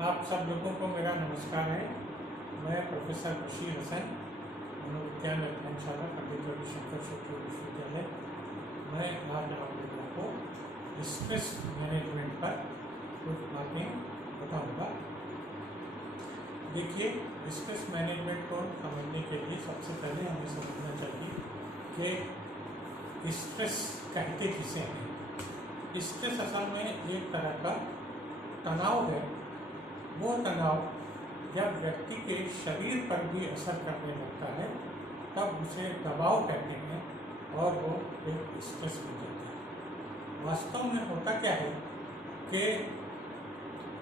आप सब लोगों को मेरा नमस्कार है। मैं प्रोफेसर बशीर हसन, मनोविज्ञान अध्ययनशाला पंडित रविशंकर शुक्ल विश्वविद्यालय। मैं आज आप लोगों को स्ट्रेस मैनेजमेंट पर कुछ बातें बताऊंगा। देखिए, स्ट्रेस मैनेजमेंट को समझने के लिए सबसे पहले हमें समझना चाहिए कि स्ट्रेस कहते किसे हैं। स्ट्रेस असल में एक तरह का तनाव है। वो तनाव जब व्यक्ति के शरीर पर भी असर करने लगता है तब उसे दबाव कहते हैं और वो एक स्ट्रेस हो जाता है। वास्तव में होता क्या है कि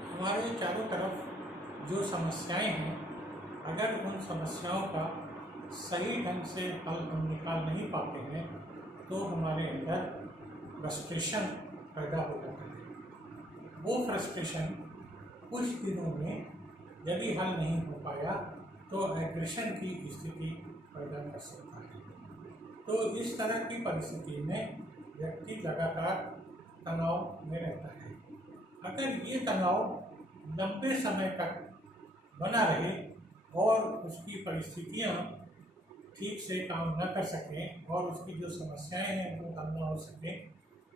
हमारे चारों तरफ जो समस्याएं हैं, अगर उन समस्याओं का सही ढंग से हल हम निकाल नहीं पाते हैं तो हमारे अंदर फ्रस्ट्रेशन पैदा हो जाता है। वो फ्रस्ट्रेशन कुछ दिनों में यदि हल नहीं हो पाया तो एग्रेशन की स्थिति पैदा कर सकता है। तो इस तरह की परिस्थिति में व्यक्ति लगातार तनाव में रहता है। अगर ये तनाव लंबे समय तक बना रहे और उसकी परिस्थितियाँ ठीक से काम न कर सकें और उसकी जो समस्याएं हैं वो हल न हो सकें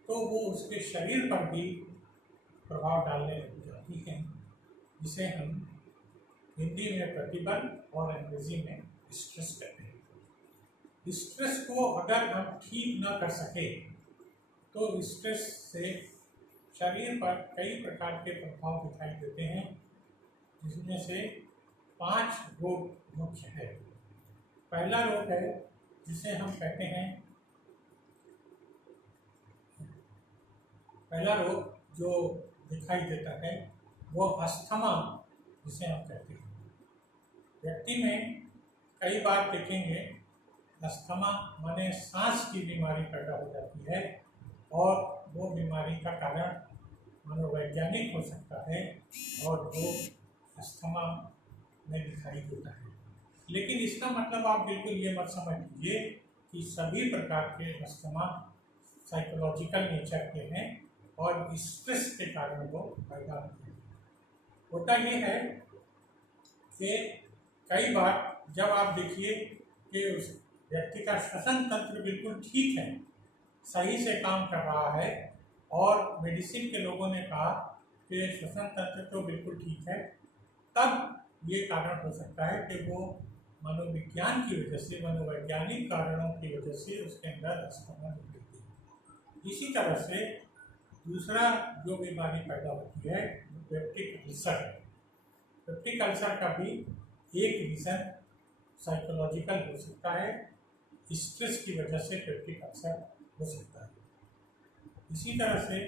तो वो उसके शरीर पर भी प्रभाव डालने लग जाती हैं, जिसे हम हिंदी में प्रतिबल और अंग्रेजी में स्ट्रेस कहते हैं। स्ट्रेस को अगर हम ठीक न कर सके तो स्ट्रेस से शरीर पर कई प्रकार के प्रभाव दिखाई देते हैं, जिसमें से 5 रोग मुख्य है। पहला रोग है जिसे हम कहते हैं, पहला रोग जो दिखाई देता है वो अस्थमा, जिसे हम कहते हैं। व्यक्ति में कई बार देखेंगे अस्थमा माने सांस की बीमारी पैदा हो जाती है और वो बीमारी का कारण मनोवैज्ञानिक हो सकता है और वो अस्थमा में दिखाई देता है। लेकिन इसका मतलब आप बिल्कुल ये मत समझ लीजिए कि सभी प्रकार के अस्थमा साइकोलॉजिकल नेचर के हैं और स्ट्रेस के कारण वो पैदा होते हैं। होता ये है कि कई बार जब आप देखिए कि उस व्यक्ति का श्वसन तंत्र बिल्कुल ठीक है, सही से काम कर रहा है और मेडिसिन के लोगों ने कहा कि श्वसन तंत्र तो बिल्कुल ठीक है, तब ये कारण हो सकता है कि वो मनोविज्ञान की वजह से, मनोवैज्ञानिक कारणों की वजह से उसके अंदर अस्थमा होती है। इसी तरह से दूसरा जो बीमारी पैदा होती है पेप्टिक अल्सर है। पेप्टिक अल्सर का भी एक रीज़न साइकोलॉजिकल हो सकता है, स्ट्रेस की वजह से पेप्टिक अल्सर हो सकता है। इसी तरह से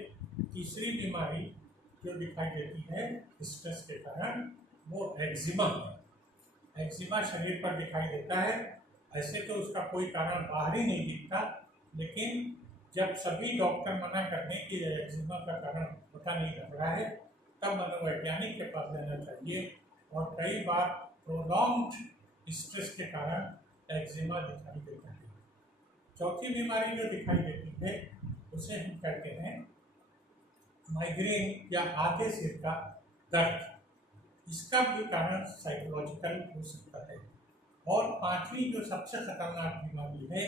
तीसरी बीमारी जो दिखाई देती है स्ट्रेस के कारण वो एक्जिमा है। एक्जिमा शरीर पर दिखाई देता है। ऐसे तो उसका कोई कारण बाहरी नहीं दिखता, लेकिन जब सभी डॉक्टर मना कर दें कि एक्जिमा का कारण पता नहीं लग रहा है तब मनोवैज्ञानिक के पास जाना चाहिए। और कई बार प्रोलॉन्ग्ड स्ट्रेस के कारण एक्जिमा दिखाई देता है। चौथी बीमारी जो दिखाई देती है उसे हम कहते हैं माइग्रेन या आधे सिर का दर्द। इसका भी कारण साइकोलॉजिकल हो सकता है। और पांचवी जो सबसे खतरनाक बीमारी है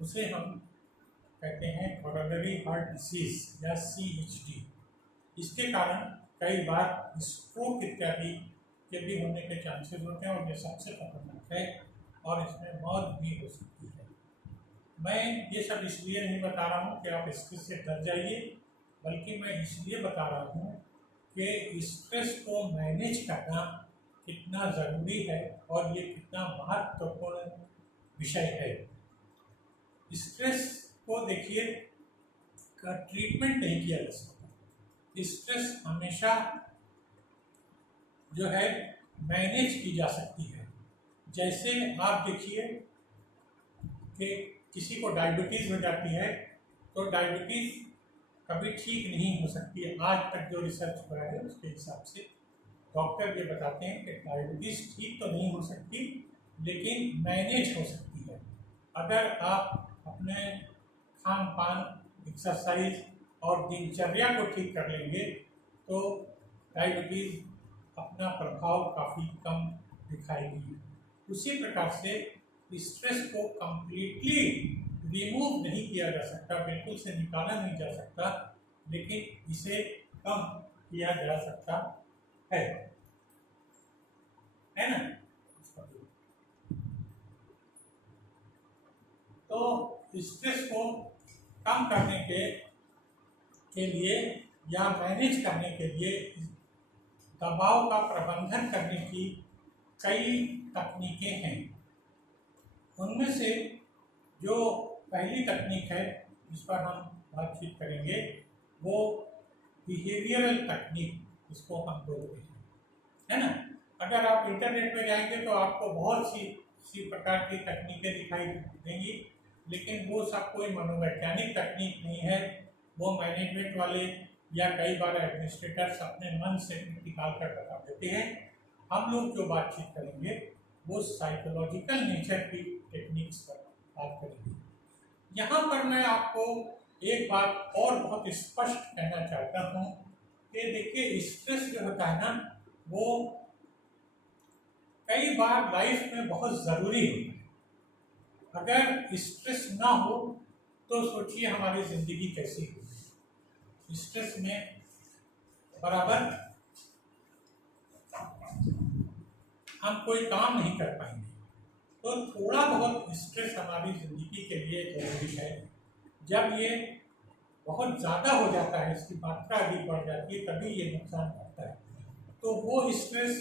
उसे हम कहते हैं कोरोनरी हार्ट डिसीज या CHD। इसके कारण कई बार स्ट्रोक इत्यादि के भी होने के चांसेस होते हैं और ये सबसे खतरनाक है और इसमें मौत भी हो सकती है। मैं ये सब इसलिए नहीं बता रहा हूँ कि आप स्ट्रेस से डर जाइए, बल्कि मैं इसलिए बता रहा हूँ कि स्ट्रेस को मैनेज करना कितना ज़रूरी है और ये कितना महत्वपूर्ण विषय है। स्ट्रेस को देखिए का ट्रीटमेंट नहीं किया जा सकता। स्ट्रेस हमेशा जो है मैनेज की जा सकती है। जैसे आप देखिए कि किसी को डायबिटीज़ हो जाती है तो डायबिटीज़ कभी ठीक नहीं हो सकती है। आज तक जो रिसर्च हुआ है उसके हिसाब से डॉक्टर ये बताते हैं कि डायबिटीज़ ठीक तो नहीं हो सकती, लेकिन मैनेज हो सकती है। अगर आप अपने खान पान, एक्सरसाइज और दिनचर्या को ठीक कर लेंगे तो डायबिटीज़ अपना प्रभाव काफ़ी कम दिखाएगी। उसी प्रकार से स्ट्रेस को कंप्लीटली रिमूव नहीं किया जा सकता, बिल्कुल से निकाला नहीं जा सकता, लेकिन इसे कम किया जा सकता है ना। तो स्ट्रेस को कम करने के लिए या मैनेज करने के लिए दबाव का प्रबंधन करने की कई तकनीकें हैं। उनमें से जो पहली तकनीक है जिस पर हम बातचीत करेंगे वो बिहेवियरल तकनीक, इसको हम बोलते हैं, है ना। अगर आप इंटरनेट में जाएंगे तो आपको बहुत सी प्रकार की तकनीकें दिखाई देंगी, लेकिन वो सब कोई मनोवैज्ञानिक तकनीक नहीं है। वो मैनेजमेंट वाले या कई बार एडमिनिस्ट्रेटर्स अपने मन से निकाल कर बता देते हैं। हम लोग जो बातचीत करेंगे वो साइकोलॉजिकल नेचर की टेक्निक्स पर बात करेंगे। यहाँ पर मैं आपको एक बात और बहुत स्पष्ट कहना चाहता हूँ कि देखिए, स्ट्रेस जो होता है ना, वो कई बार लाइफ में बहुत ज़रूरी होता है। अगर स्ट्रेस ना हो तो सोचिए हमारी ज़िंदगी कैसी होगी। स्ट्रेस में बराबर हम कोई काम नहीं कर पाएंगे। तो थोड़ा बहुत स्ट्रेस हमारी ज़िंदगी के लिए जरूरी है। जब ये बहुत ज़्यादा हो जाता है, इसकी मात्रा अधिक बढ़ जाती है, तभी ये नुकसान करता है। तो वो स्ट्रेस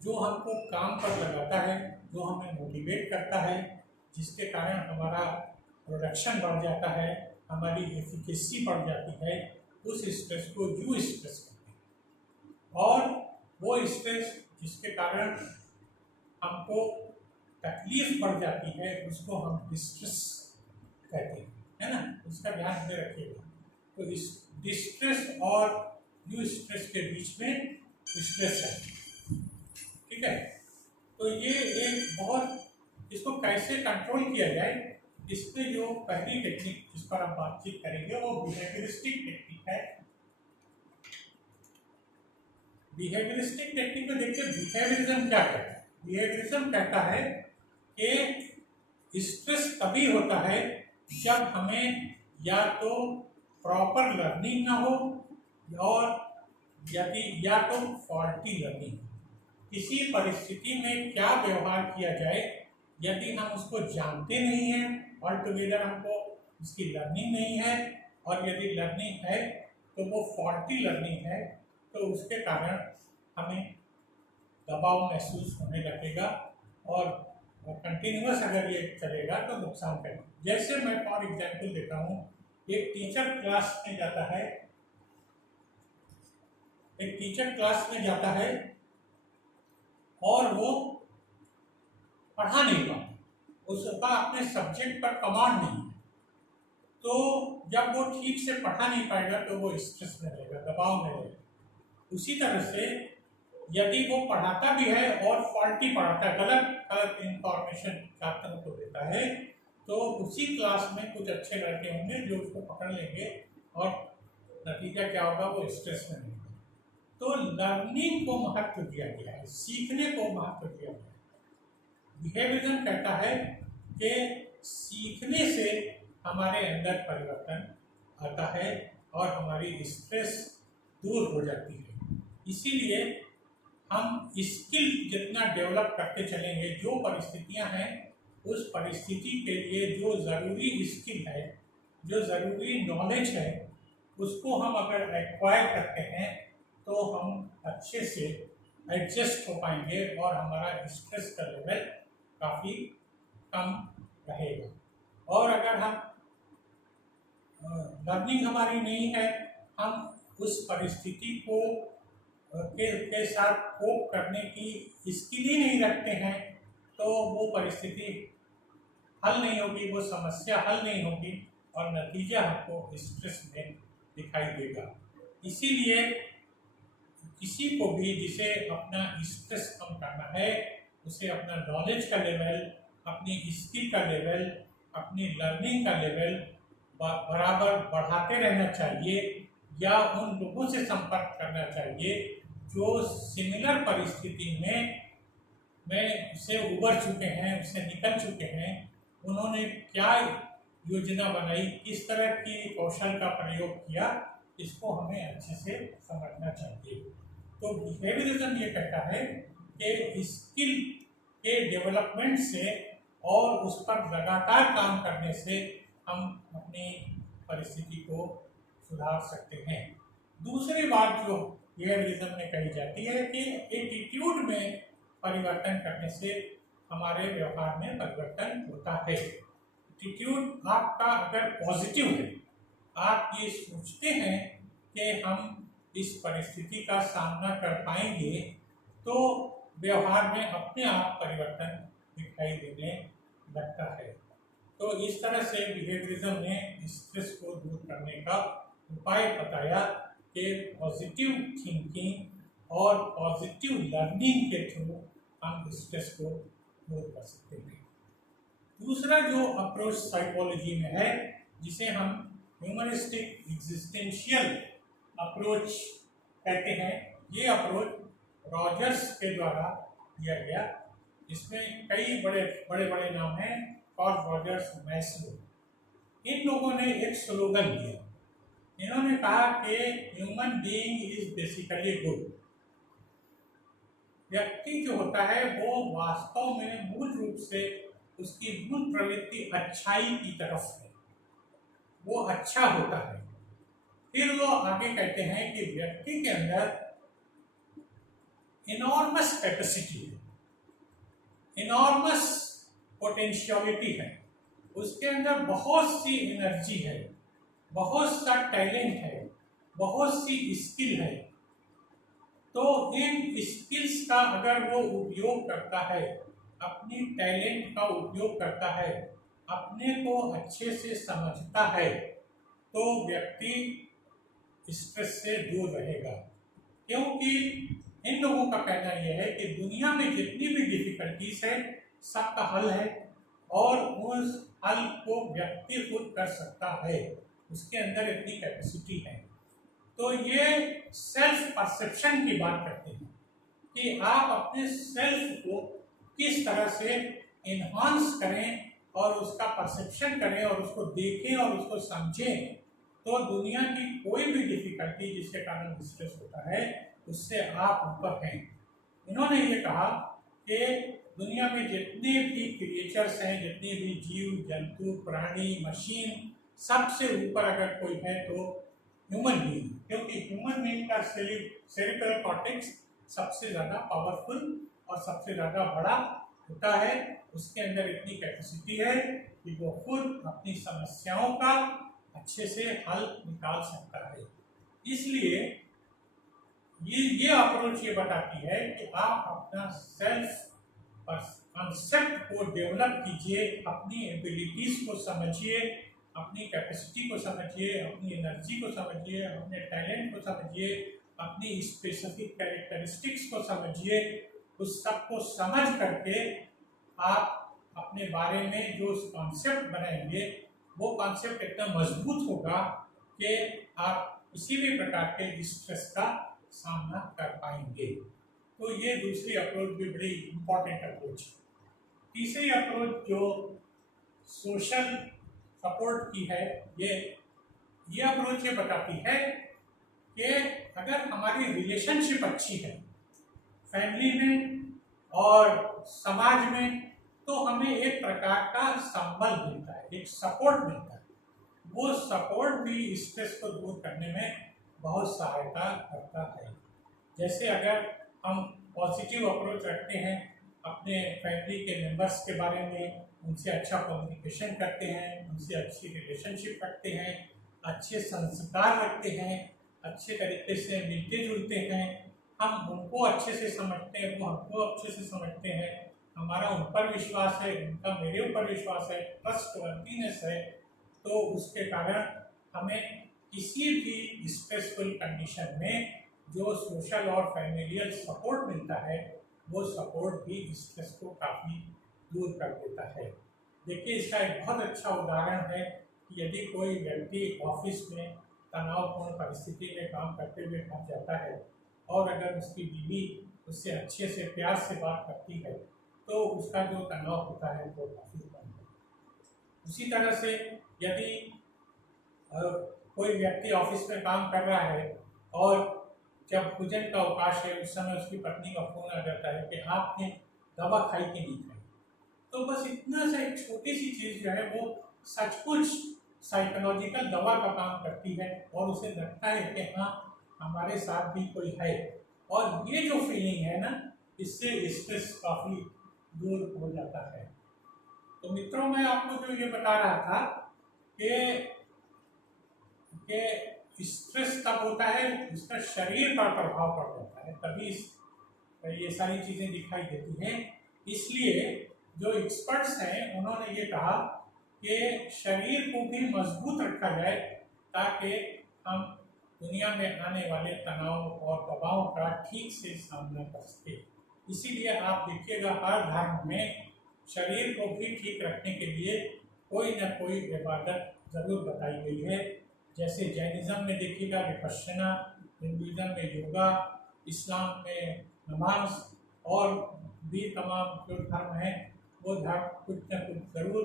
जो हमको काम पर लगाता है, जो हमें मोटिवेट करता है, जिसके कारण हमारा प्रोडक्शन बढ़ जाता है, हमारी एफिकेसी बढ़ जाती है, उस स्ट्रेस को यू स्ट्रेस कहते हैं। और वो स्ट्रेस जिसके कारण हमको तकलीफ बढ़ जाती है, उसको हम डिस्ट्रेस कहते हैं, है ना। इसका ध्यान में रखिएगा। तो इस डिस्ट्रेस और यू स्ट्रेस के बीच में स्ट्रेस है, ठीक है। तो ये एक बहुत, इसको कैसे कंट्रोल किया जाए, इसमें जो पहली टेक्निक जिस पर हम बातचीत करेंगे वो बिहेवियरिस्टिक टेक्निक है। बिहेवियरिस्टिक टेक्निक में देखिए बिहेवियरिज्म क्या कहता है। बिहेवियरिज्म कहता है कि स्ट्रेस तभी होता है जब हमें या तो प्रॉपर लर्निंग ना हो और यदि या तो फॉल्टी लर्निंग। किसी परिस्थिति में क्या व्यवहार किया जाए, यदि हम उसको जानते नहीं हैं, ऑल टुगेदर हमको उसकी लर्निंग नहीं है, और यदि लर्निंग है तो वो फॉल्टी लर्निंग है, तो उसके कारण हमें दबाव महसूस होने लगेगा और कंटिन्यूअस अगर ये चलेगा तो नुकसान करेगा। जैसे मैं फॉर एग्जाम्पल देता हूँ, एक टीचर क्लास में जाता है, एक टीचर क्लास में जाता है और वो पढ़ा नहीं पाता, उसका अपने सब्जेक्ट पर कमांड नहीं है, तो जब वो ठीक से पढ़ा नहीं पाएगा तो वो स्ट्रेस में रहेगा, दबाव में रहेगा। उसी तरह से यदि वो पढ़ाता भी है और फॉल्टी पढ़ाता है, गलत इंफॉर्मेशन छात्रों को देता है, तो उसी क्लास में कुछ अच्छे लड़के होंगे जो उसको पकड़ लेंगे और नतीजा क्या होगा, वो स्ट्रेस में रहेगा। तो लर्निंग को महत्व दिया गया है, सीखने को महत्व दिया गया है। बिहेवियरिज्म कहता है कि सीखने से हमारे अंदर परिवर्तन आता है और हमारी स्ट्रेस दूर हो जाती है। इसीलिए हम स्किल जितना डेवलप करते चलेंगे, जो परिस्थितियां हैं उस परिस्थिति के लिए जो ज़रूरी स्किल है, जो ज़रूरी नॉलेज है, उसको हम अगर एक्वायर करते हैं तो हम अच्छे से एडजस्ट हो पाएंगे और हमारा स्ट्रेस का लेवल काफ़ी कम रहेगा। और अगर हम लर्निंग हमारी नहीं है, हम उस परिस्थिति को के साथ कोप करने की स्किल ही नहीं रखते हैं, तो वो परिस्थिति हल नहीं होगी, वो समस्या हल नहीं होगी और नतीजा हमको स्ट्रेस में दिखाई देगा। इसीलिए किसी को भी जिसे अपना स्ट्रेस कम करना है, उसे अपना नॉलेज का लेवल, अपनी स्किल का लेवल, अपनी लर्निंग का लेवल बराबर बढ़ाते रहना चाहिए या उन लोगों से संपर्क करना चाहिए जो सिमिलर परिस्थिति में से उबर चुके हैं, उससे निकल चुके हैं, उन्होंने क्या योजना बनाई, किस तरह की कौशल का प्रयोग किया, इसको हमें अच्छे से समझना चाहिए। तो बिहेवियरिज्म ये कहता है कि स्किल के डेवलपमेंट से और उस पर लगातार काम करने से हम अपनी परिस्थिति को सुधार सकते हैं। दूसरी बात जो बिहेवियरिज्म में कही जाती है कि एटीट्यूड में परिवर्तन करने से हमारे व्यवहार में परिवर्तन होता है। एटीट्यूड आपका अगर पॉजिटिव है, आप ये सोचते हैं कि हम इस परिस्थिति का सामना कर पाएंगे, तो व्यवहार में अपने आप परिवर्तन दिखाई देने लगता है। तो इस तरह से बिहेवियरिज्म ने स्ट्रेस को दूर करने का उपाय बताया कि पॉजिटिव थिंकिंग और पॉजिटिव लर्निंग के थ्रू हम स्ट्रेस को दूर कर सकते हैं। दूसरा जो अप्रोच साइकोलॉजी में है, जिसे हम ह्यूमनिस्टिक एग्जिस्टेंशियल अप्रोच कहते हैं, ये अप्रोच रॉजर्स के द्वारा दिया गया। इसमें कई बड़े बड़े नाम हैं, कार्ल रॉजर्स, मैस्लो। इन लोगों ने एक स्लोगन दिया। इन्होंने कहा कि human being is basically good. व्यक्ति जो होता है वो वास्तव में मूल रूप से उसकी मूल प्रवृत्ति अच्छाई की तरफ है, वो अच्छा होता है। फिर वो आगे कहते हैं कि व्यक्ति के अंदर इनॉर्मस कैपेसिटी है, इनॉर्मस पोटेंशियलिटी है, उसके अंदर बहुत सी एनर्जी है, बहुत सा टैलेंट है, बहुत सी स्किल है। तो इन स्किल्स का अगर वो उपयोग करता है, अपनी टैलेंट का उपयोग करता है, अपने को अच्छे से समझता है, तो व्यक्ति स्ट्रेस से दूर रहेगा। क्योंकि इन लोगों का कहना यह है कि दुनिया में जितनी भी डिफिकल्टीज है सबका हल है, और उस हल को व्यक्ति खुद कर सकता है, उसके अंदर इतनी कैपेसिटी है। तो ये सेल्फ परसेप्शन की बात करते हैं कि आप अपने सेल्फ को किस तरह से इन्हांस करें और उसका परसेप्शन करें और उसको देखें और उसको समझें, तो दुनिया की कोई भी डिफिकल्टी जिसके कारण स्ट्रेस होता है उससे आप ऊपर हैं। इन्होंने ये कहा कि दुनिया में जितने भी क्रिएचर्स हैं, जितने भी जीव जंतु प्राणी मशीन, सबसे ऊपर अगर कोई है तो ह्यूमन बीइंग, क्योंकि ह्यूमन बीइंग का सेरिब्रल कॉर्टेक्स सबसे ज़्यादा पावरफुल और सबसे ज़्यादा बड़ा होता है। उसके अंदर इतनी कैपेसिटी है कि वो खुद अपनी समस्याओं का अच्छे से हल निकाल सकता है। इसलिए ये अप्रोच ये बताती है कि आप अपना सेल्फ कॉन्सेप्ट को डेवलप कीजिए, अपनी एबिलिटीज को समझिए, अपनी कैपेसिटी को समझिए, अपनी एनर्जी को समझिए, अपने टैलेंट को समझिए, अपनी स्पेसिफिक कैरेक्टरिस्टिक्स को समझिए। उस सब को समझ करके आप अपने बारे में जो कॉन्सेप्ट बनाएंगे वो कॉन्सेप्ट इतना मजबूत होगा कि आप किसी भी प्रकार के स्ट्रेस का सामना कर पाएंगे। तो ये दूसरी अप्रोच भी बड़ी इम्पोर्टेंट अप्रोच है। तीसरी अप्रोच जो सोशल सपोर्ट की है, ये अप्रोच ये बताती है कि अगर हमारी रिलेशनशिप अच्छी है फैमिली में और समाज में, तो हमें एक प्रकार का संबल मिलता है, एक सपोर्ट मिलता है। वो सपोर्ट भी स्ट्रेस को दूर करने में बहुत सहायता करता है। जैसे अगर हम पॉजिटिव अप्रोच रखते हैं अपने फैमिली के मेंबर्स के बारे में, उनसे अच्छा कम्युनिकेशन करते हैं, उनसे अच्छी रिलेशनशिप रखते हैं, अच्छे संस्कार रखते हैं, अच्छे तरीके से मिलते जुलते हैं, हम उनको अच्छे से समझते हैं, वो हमको अच्छे से समझते हैं, हमारा उन पर विश्वास है, उनका मेरे ऊपर विश्वास है, ट्रस्टवर्दीनेस है, तो उसके कारण हमें किसी भी स्ट्रेसफुल कंडीशन में जो सोशल और फैमिलियल सपोर्ट मिलता है, वो सपोर्ट भी स्ट्रेस को काफ़ी दूर कर देता है। देखिए, इसका एक बहुत अच्छा उदाहरण है कि यदि कोई व्यक्ति ऑफिस में तनावपूर्ण परिस्थिति में काम करते हुए फंस जाता है और अगर उसकी बीवी उससे अच्छे से प्यार से बात करती है तो उसका जो तनाव होता है वो काफ़ी कम होता है। उसी तरह से यदि कोई व्यक्ति ऑफिस में काम कर रहा है और जब भोजन का अवकाश है उस समय उसकी पत्नी का फोन आ जाता है कि आपने दवा खाई कि नहीं खाई, तो बस इतना सा एक छोटी सी चीज़ जो है वो सचमुच साइकोलॉजिकल दवा का काम करती है और उसे लगता है कि हाँ हमारे साथ भी कोई है, और ये जो फीलिंग है ना इससे स्ट्रेस काफ़ी दूर हो जाता है। तो मित्रों मैं आपको जो ये बता रहा था कि स्ट्रेस तब होता है इसका शरीर पर प्रभाव पड़ जाता है, तभी ये सारी चीज़ें दिखाई देती हैं। इसलिए जो एक्सपर्ट्स हैं उन्होंने ये कहा कि शरीर को भी मजबूत रखा जाए ताकि हम दुनिया में आने वाले तनाव और दबाव का ठीक से सामना कर सके। इसीलिए आप देखिएगा हर धर्म में शरीर को भी ठीक रखने के लिए कोई न कोई इबादत जरूर बताई गई है। जैसे जैनिज़्म में देखिएगा विपश्यना, हिंदुज़म में योगा, इस्लाम में नमाज, और भी तमाम जो धर्म हैं वो धर्म कुछ न कुछ ज़रूर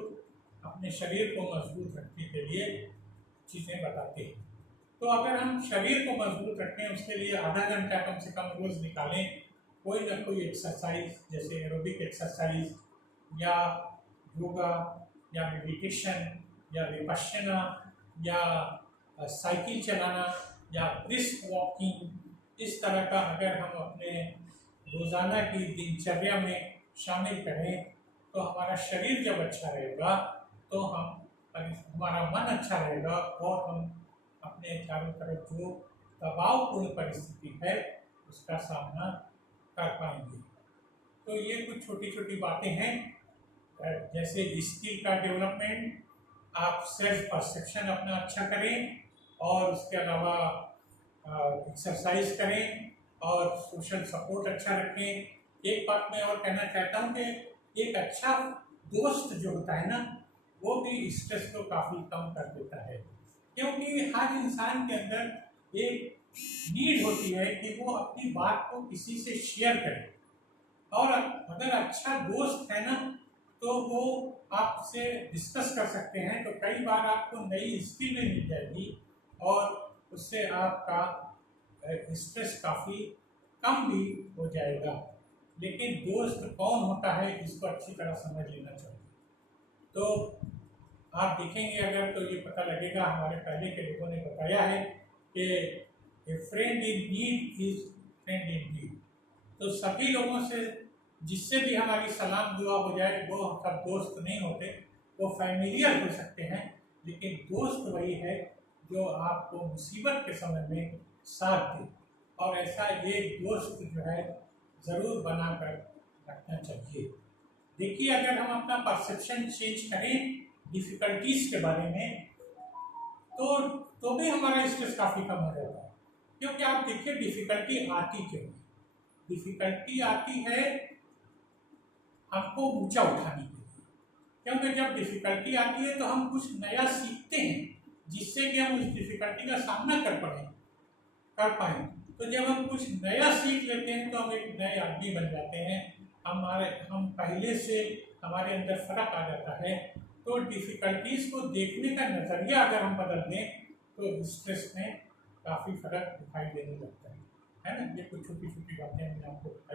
अपने शरीर को मजबूत रखने के लिए चीज़ें बताते हैं। तो अगर हम शरीर को मजबूत रखें उसके लिए आधा घंटा कम से कम रोज़ निकालें, कोई ना कोई एक्सरसाइज जैसे एरोबिक एक्सरसाइज या योगा या मेडिटेशन या विपश्यना या साइकिल चलाना या ब्रिस्क वॉकिंग, इस तरह का अगर हम अपने रोज़ाना की दिनचर्या में शामिल करें तो हमारा शरीर जब अच्छा रहेगा तो हमारा मन अच्छा रहेगा और हम अपने चारों तरफ जो दबावपूर्ण परिस्थिति है उसका सामना कर पाएंगे। तो ये कुछ छोटी छोटी बातें हैं, जैसे स्किल का डेवलपमेंट, आप सेल्फ परसेप्शन अपना अच्छा करें और उसके अलावा एक्सरसाइज करें और सोशल सपोर्ट अच्छा रखें। एक बात मैं और कहना चाहता हूँ कि एक अच्छा दोस्त जो होता है ना वो भी स्ट्रेस को काफ़ी कम कर देता है, क्योंकि हर इंसान के अंदर एक नीड होती है कि वो अपनी बात को किसी से शेयर करे, और अगर अच्छा दोस्त है ना तो वो आपसे डिस्कस कर सकते हैं, तो कई बार आपको नई स्किल भी मिल जाएगी और उससे आपका स्ट्रेस काफ़ी कम भी हो जाएगा। लेकिन दोस्त कौन होता है इसको अच्छी तरह समझ लेना चाहिए। तो आप देखेंगे अगर तो ये पता लगेगा, हमारे पहले के लोगों ने बताया है कि ए friend in need is friend in need. तो सभी लोगों से जिससे भी हमारी सलाम दुआ हो जाए वो सब दोस्त नहीं होते, वो फैमिलियर हो सकते हैं, लेकिन दोस्त वही है जो आपको मुसीबत के समय में साथ दे, और ऐसा एक दोस्त जो है ज़रूर बनाकर रखना चाहिए। देखिए अगर हम अपना परसेप्शन चेंज करें डिफ़िकल्टीज़ के बारे में तो भी हमारा स्ट्रेस काफ़ी कम हो जाता है। क्योंकि आप देखिए डिफ़िकल्टी आती क्यों है? डिफ़िकल्टी आती है हमको ऊंचा उठाने के लिए, क्योंकि जब डिफ़िकल्टी आती है तो हम कुछ नया सीखते हैं जिससे कि हम उस डिफ़िकल्टी का सामना कर पाएँ। तो जब हम कुछ नया सीख लेते हैं तो हम एक नए आदमी बन जाते हैं, हम पहले से हमारे अंदर फ़र्क आ जाता है। तो डिफ़िकल्टीज़ को देखने का नज़रिया अगर हम बदल दें तो स्ट्रेस में काफ़ी फ़र्क दिखाई देने लगता है ना। ये कुछ छोटी छोटी बातें मैंने आपको बताई।